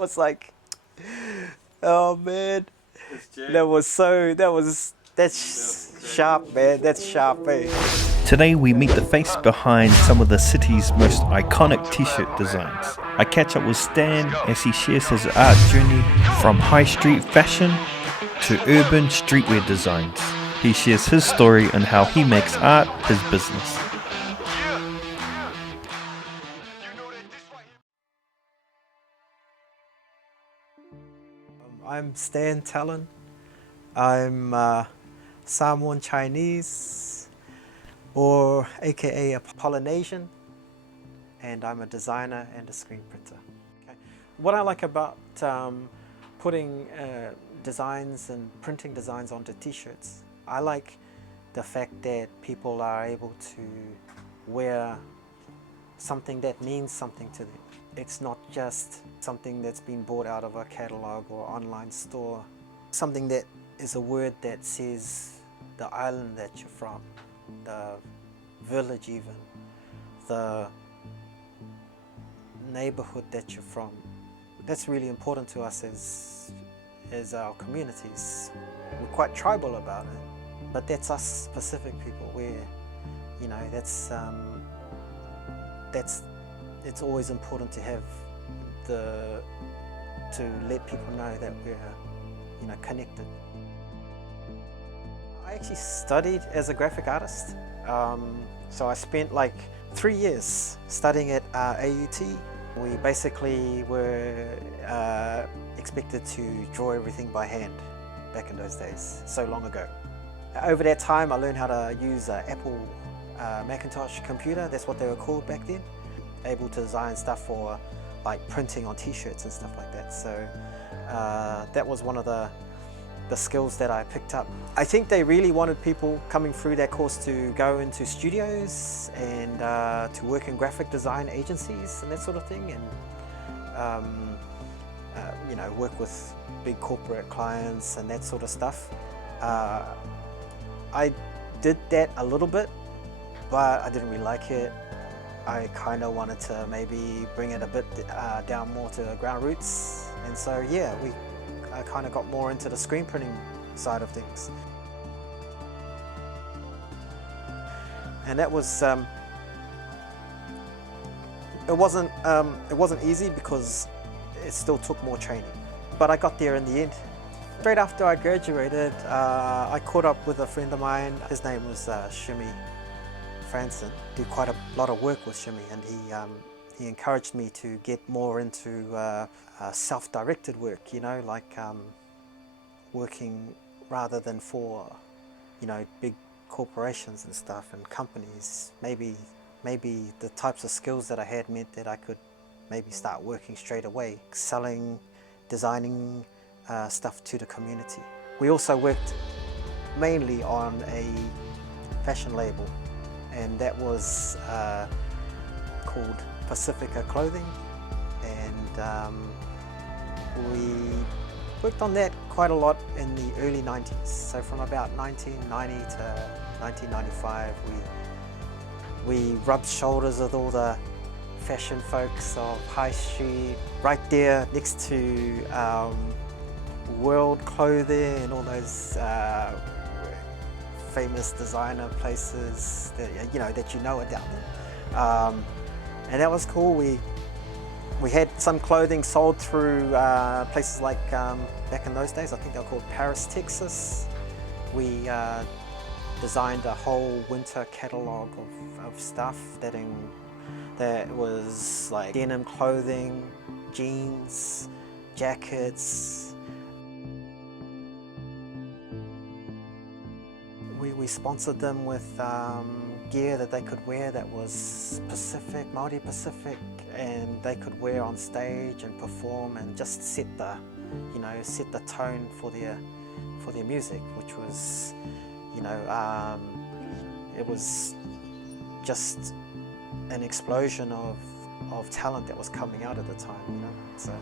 was like, oh man, that's sharp, man. That's sharp, eh? Today we meet the face behind some of the city's most iconic t-shirt designs. I catch up with Stan as he shares his art journey from high street fashion to urban streetwear designs. He shares his story and how he makes art his business. I'm Stan Tallon. I'm Samoan Chinese, or aka a Polynesian, and I'm a designer and a screen printer. Okay. What I like about putting designs and printing designs onto t-shirts, I like the fact that people are able to wear something that means something to them. It's not just something that's been bought out of a catalog or online store. Something that is a word that says the island that you're from, the village even, the neighborhood that you're from. That's really important to us as our communities. We're quite tribal about it, but that's us Pacific people. We're, you know, it's always important to have to let people know that we're, you know, connected. I actually studied as a graphic artist. So I spent like 3 years studying at AUT. We basically were expected to draw everything by hand back in those days, so long ago. Over that time I learned how to use an Apple Macintosh computer, that's what they were called back then. Able to design stuff for like printing on t-shirts and stuff like that. So that was one of the skills that I picked up. I think they really wanted people coming through that course to go into studios and to work in graphic design agencies and that sort of thing, and you know, work with big corporate clients and that sort of stuff. I did that a little bit, but I didn't really like it. I kind of wanted to maybe bring it a bit down more to the ground roots, and so yeah, I kind of got more into the screen printing side of things. And that was it wasn't easy because it still took more training, but I got there in the end. Straight after I graduated, I caught up with a friend of mine. His name was Shimmy Franson. Did quite a lot of work with Shimmy, and he encouraged me to get more into self-directed work, you know, like working rather than for, you know, big corporations and stuff and companies. Maybe the types of skills that I had meant that I could maybe start working straight away, selling, designing stuff to the community. We also worked mainly on a fashion label, and that was called Pacifica Clothing, and we worked on that quite a lot in the early 90s. So from about 1990 to 1995, we rubbed shoulders with all the fashion folks of High Street, right there next to World Clothing and all those famous designer places that you know are down there. And that was cool. We had some clothing sold through places like, back in those days, I think they were called Paris, Texas. We designed a whole winter catalog of stuff that was like denim clothing, jeans, jackets. We sponsored them with gear that they could wear that was Pacific, Māori Pacific, and they could wear on stage and perform and just set the tone for their music, which was, it was just an explosion of talent that was coming out at the time, So